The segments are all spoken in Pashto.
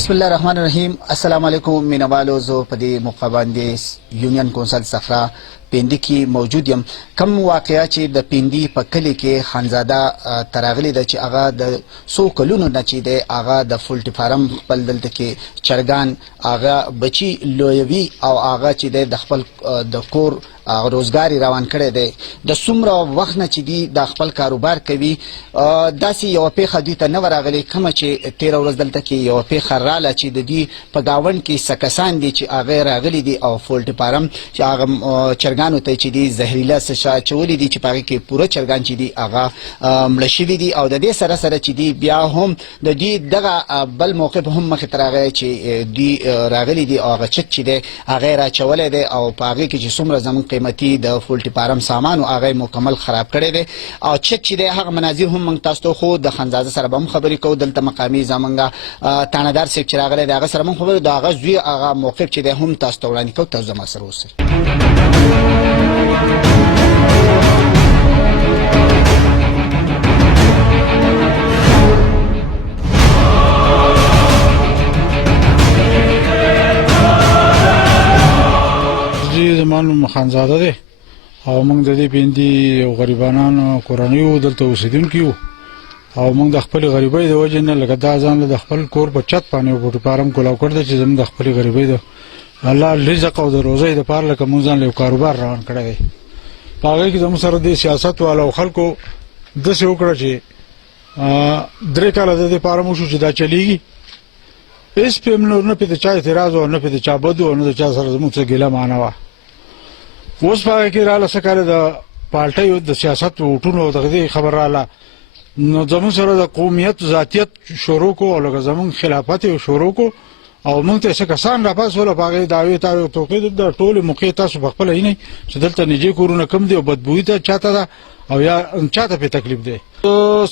بسم الله الرحمن الرحیم. السلام علیکم مینوالو. زه په دې موقع باندې یونین کونسل څخه پیندي کې موجود یم. کم واقعه چې د پیندي په کلي کې خانزاده تراغلی ده چې هغه د څو کلونو نه چې دی هغه د پولټری فارم خپل دلته کې چرګان هغه بچي لویوي او هغه چې دی د خپل د کور روزګاری روان کړی دی. د څومره وخت نه چې دی د خپل کاروبار کوي داسې یوه پیښه دوی ته نه ورغلې کومه چې تېره ورځ دلته کې یوه پیښه راله چې د دوی په ګاونډ کې څه کسان دي چې هغه راغلي دي او پولټری فارم چې هغه چرګانو ته چې دي زهریله څه شی اچولي دي چې په هغې کې پوره چرګان چې دي هغه مړه شوي دي او د دې سره سره چې دي بیا هم د دوی دغه بل موقف هم مخې ته راغلی چې دوی راغلي دي او هغه چت چې دی هغه یې راچولی دی او په هغې کې چې څومره زموږ قیمتي د پولټری فارم سامان او هغه مکمل خراب کړی دی او چت چې دی هغه مناظر هم موږ تاسو ته خو د خانزاده سره به هم خبرې کوو. دلته مقامي زموږ تانهدار صاحب چې راغلی دی هغه سره هم خبرې د هغه زوی هغه موقف چې دی هم تاسو ته وړاندې کوو. تاسو زما سره اوسئ. زمان خانزاده دی او موږ د دې پیندي غریبانو کورنیو دلته اوسیدونکي وو او موږ د خپل غریبۍ د وجې نه لکه دا ځان د خپل کور په چت باندې پولټری فارم کولاو کړی دی چې زموږ د خپلې غریبۍ د الله رزق او د روزۍ دپاره لکه موږ ځان له یو کاروبار روان کړی دی. په هغې کې زموږ سره د سیاست والو خلکو داسې وکړه چې 3 کاله د دې فارم وشو چې دا چلیږي. هېڅ پې نه پې د چا اعتراض او نه پې د چا بد او نه د چا سره زموږ څه ګیله معنا وه. اوس په هغې کې راله څه کاله د پارټیو د سیاست ووټونو او دغه دې خبر راله نو زموږ سره د قومیت ذاتیت شروع کو او لکه زموږ خلافت یې شروع کو او موږ ته څه کسان راپاڅول په هغې دعوې تاوې توقید د ټولې موقع تاسو په خپله وینئ چې دلته نجي کورونه کم دي او بدبویي ته چاته ده او یا چاته پې تکلیف دی.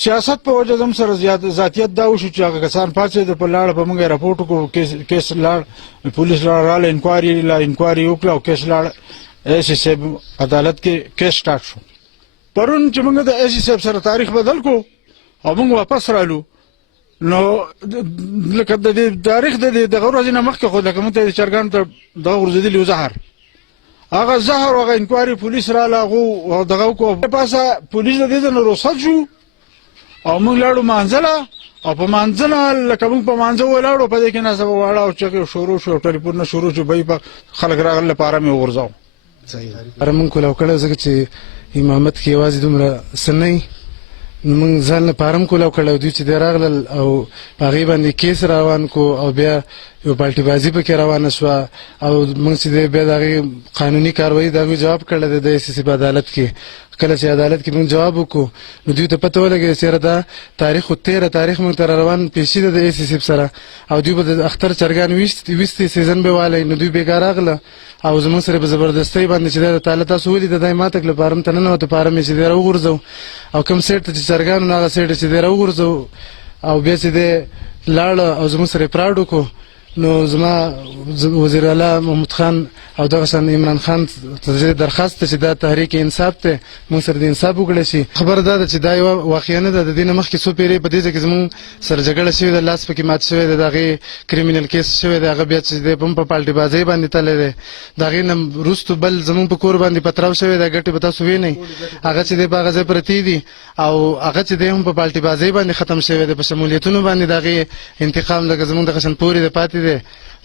سیاست په وجه زموږ سره ذاتیت دا وشو چې هغه کسان پاڅېده په لاړه په موږ یې راپورټ وکړو کیس لاړ پولیس راله انکوایري وکړه او کیس لاړ ایسي صاحب عدالت کې کیس سټارټ شو. پرون چې موږ د ایسي صاحب سره تاریخ بدل کو او موږ واپس رالو نو لکه د دې تاریخ د دغه ورځې نه مخکې خو لکه موږ ته د چرګانو ته دغه غورځېدلي و زهر هغه زهر او هغه انکوایري پولیس راله هغو دغه وکړو پاسه پولیس د دې نه رخصت شو او موږ لاړو مانځله او په مانځنه لکه موږ په مانځه ولاړو په دې کې ناڅاپه واړه او چغې شروع شو ټلیفونونه شروع شو بهیې په خلک راغله لپاره مې وغورځاو. موږ کولاو کړی ځکه چې امامت کې یوازې دومره څه نه وي نو موږ ځان له فارم کولاو کړی دوی چې دی راغلل او په هغې باندې کیس روان کو او بیا یو پالټي بازي پکې روانه شوه او موږ چې دی بیا د هغې قانوني کاروایي د هغوی جواب کړی دی د ایسي په عدالت کې. کله چې عدالت کې موږ جواب وکړو نو دوی ته پته ولګېده چې یاره دا تاریخ خو 13 تاریخ موږ ته را روان پیشي ده د ایسي صاحب سره او دوی به د اختر چرګان ویستې سیزن به والی نو دوی بېګا راغله او زموږ سره په زبردستۍ باندې چې دی تعالی تاسو ولیده دا یې ماته کړله فارم ته ننوته فارم یې چې دی راوغورځو او کوم سیټ ته چې چرګان نو هغه سیټ چې دی راوغورځو او بیا چې دی لاړه او زموږ سره یې فراډ وکړو نو زما وزیر اعلی محمود خان او دغه شان عمران خان ته درخواست چې دا تحریک انصاف ته موږ سره د انصاف وکړی شي. خبره دا ده چې دا یوه واقعه نه ده د دې نه مخکې څو پیرې په دې ځای کې زموږ سره جګړه شوې ده لاس پکې مات شوی دی د هغې کریمینل کیس شوی دی هغه بیا چې دی هم په پالټي بازۍ باندې تللی دی د هغې نه وروستو بل زموږ په کور باندې پتراو شوی دی ګټې به تاسو وینئ هغه چې دی په هغه ځای پرتې دي او هغه چې دی هم په پالټي بازۍ باندې ختم شوی دی په شمولیتونو باندې د هغې انتقام لکه زموږ دغه شان پورې دی پاتې دی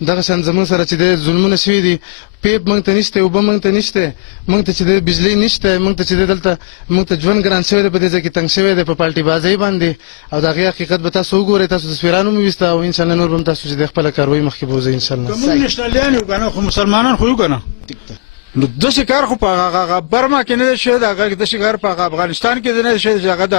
دغه شان زموږ سره چې دی ظلمونه شوي دي پیپ موږ ته نشته اوبه موږ ته نشته موږ ته چې دی بجلۍ نشته موږ ته چې دی دلته موږ ته ژوند ګران شوی دی په دې ځای کې تنګ شوی دی په پالټي بازۍ باندې او د هغې حقیقت به تاسو وګورئ تاسو تصویرانو مو ویسته او انشاءالله نور به هم تاسو چې دی خپله کاروایي مخکې بوځئ انشاءالله. که موږ نشنالیان یو که نه خو مسلمانان خو یو که نه نو داسې کار خو په هغه برما کې نه دی شوی د هغه داسې کار په افغانستان کې نه دی شوی چې هغه د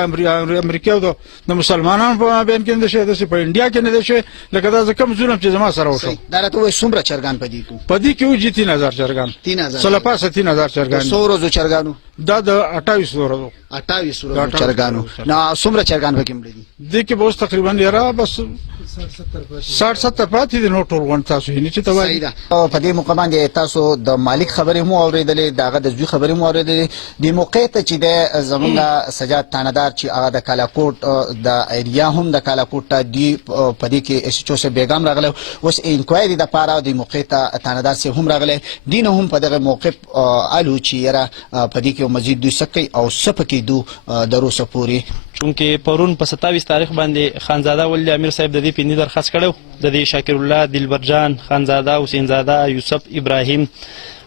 امریکا او د مسلمانانو په مابین کې نه دی شوی داسې په انډیا کې نه دی شوی لکه دا زه کوم ظلم چې زما سره وشو. دا راته ووایي څومره چرګان په دې کې په دې کې وجي 3000 چرګان 3000 سله پاسه 3000 چرګان 100 ورځو چرګانو دا د 28 ورځو 28 ورځو چرګانو. نو څومره چرګان پکې مړه دي؟ دې کې به اوس تقریبا یاره بس 60-70 پاتې دي. نو ټول غون تاسو یې نه چې توایي. صحیح ده. په دې موقع باندې تاسو د مالک خبرې مو اورېدلې، دغه د زوی خبرې مو اورېدلې. د موقع ته چې د زمونږ سجاد تانهدار چې هغه د کالاکوټ د ایریا هم د کالاکوټ ته دی په دې کې اس چو سه بیګام راغله. اوس انکوایري د پاره د موقع ته تانهدار سه هم راغله. دین هم په دغه موقف الو چې یاره په دې کې مزید دوی سکي او سپکې دو دروسه پوری. چونکه پرون په 27 تاریخ باندې خانزاده ولی امیر صاحب د دې پیندي درخواست کړو، د دې شاکر الله، دلبرجان، خانزاده، حسین زاده، یوسف ابراهیم،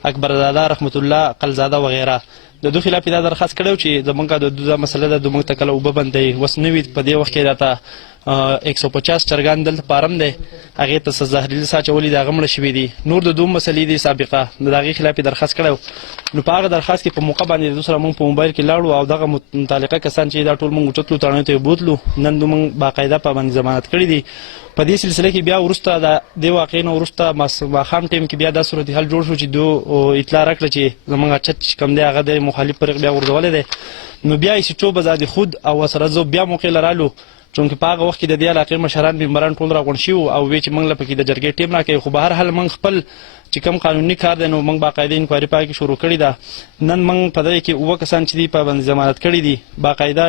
اکبر زاده، رحمت الله، قلزاده وغیرہ د دوی خلاف دا درخواست کړو چې زمونږ د دوه مسله د دوه تکله وب بندي وسنوي. په دې وخت کې راته 150 چرګان دلته فارم دی، هغه ته زهرجن ساچولې دا غمړ شوې دي. نور د دوه مسلې دي سابقه د هغه خلاف درخواست کړو. نو په هغه درخواست کې په موقع باندې دوسره مونږ په موبایل کې لاړو او دغه متعلقه کسان چې دا ټول مونږ چتلو تړنه ته بوتلو. نن دوی باقاعده په باندې ضمانت کړی دي. په دې سلسله کې بیا ورسته د واقع نه ورسته ماخام ټیم کې بیا د صورتحال جوړ شو چې دو اطلاع راکړه چې زمونږ چت کم دی هغه د مخالف پر بیا ورډولې ده. نو بیا یې چې چوب زادي خود او سره زو بیا موقع لرالو چونکه په هغه وخت کې د دې علاقې مشران ممبران ټول راغون شو او وی چې موږ لپاره کې د جرګې ټیم راکې. خو به هر حال موږ خپل چې کوم قانوني کار دی نو موږ باقاعده انکوایري پای کې شروع کړې ده. نن موږ په دې کې اوه کسان چې دی په باندې ضمانت کړی دي، باقاعده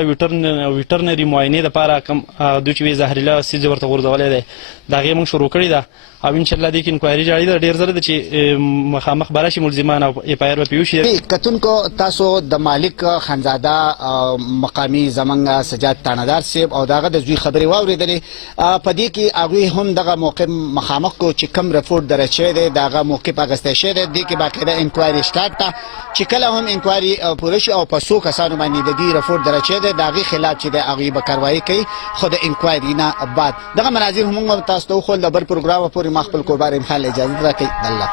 ویټرنری معاینې لپاره کوم دوی چې زهرجن سیج ورته ورځولې ده دا غي موږ شروع کړی ده او ان شاء الله دې کې انکوایري جاری ده. ډیر زره چې مخامخ براشي ملزمان او اف آی آر په پیوشي. کتونکو تاسو د مالک خانزاده مقامی زمنګ سجاد تانهدار صاحب او دغه د زوی خبرې واوریدلې. په دې کې هغه هم دغه موقع مخامخ کو چې کم رپورټ درچې ده دغه موقع په غسته شه ده. دې کې باقاعده انکوایري سٹارټ تا چې کله هم انکوایري پوره شي او په څو کسانو باندې د دې رپورټ درچې ده دغه خلاف چې د هغه به کاروایی کوي. خو د انکوایري نه بعد دغه مناظر هم تاسو ته خو د بل پروګرام پورې مخبل کو بار ان حال اجازه راکړي. الله